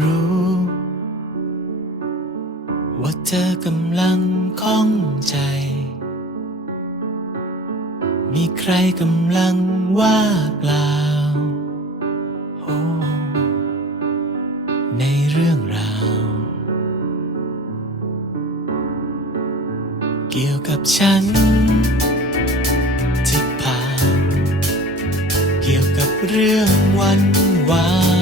รู้ ว่าเธอกำลังคล้องใจ มีใครกำลังว่าเปล่าโอ้ในเรื่องราว เกี่ยวกับฉันที่ผ่าน เกี่ยวกับเรื่องวันวาน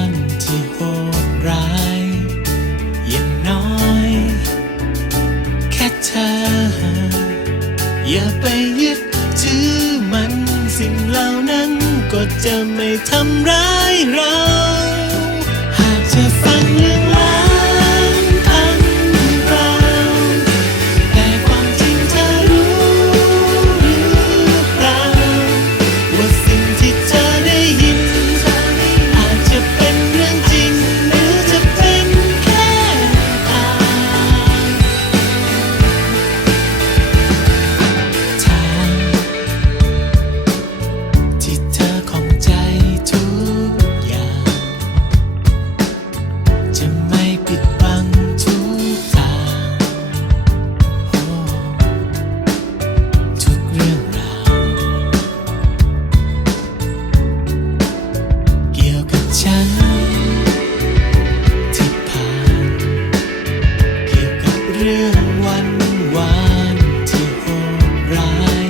อย่าไปยึดถือมันสิ่งเหล่านั้นก็จะไม่ทำร้ายเรา รื่อวันวานที่โหดร้าย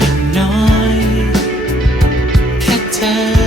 ย่งน้อย แค่เธอ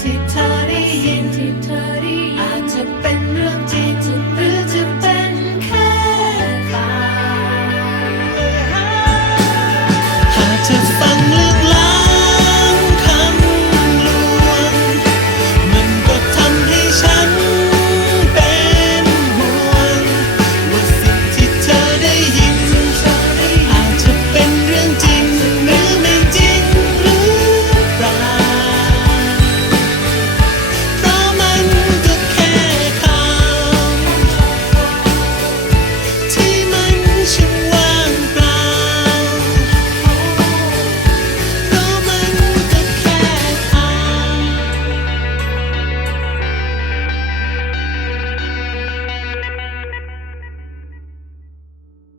ที่เธอได้ยินที่เธอได้ยินอาจจะเป็นเรื่องจริงหรือจะเป็นแค่ข่าวหากเธอ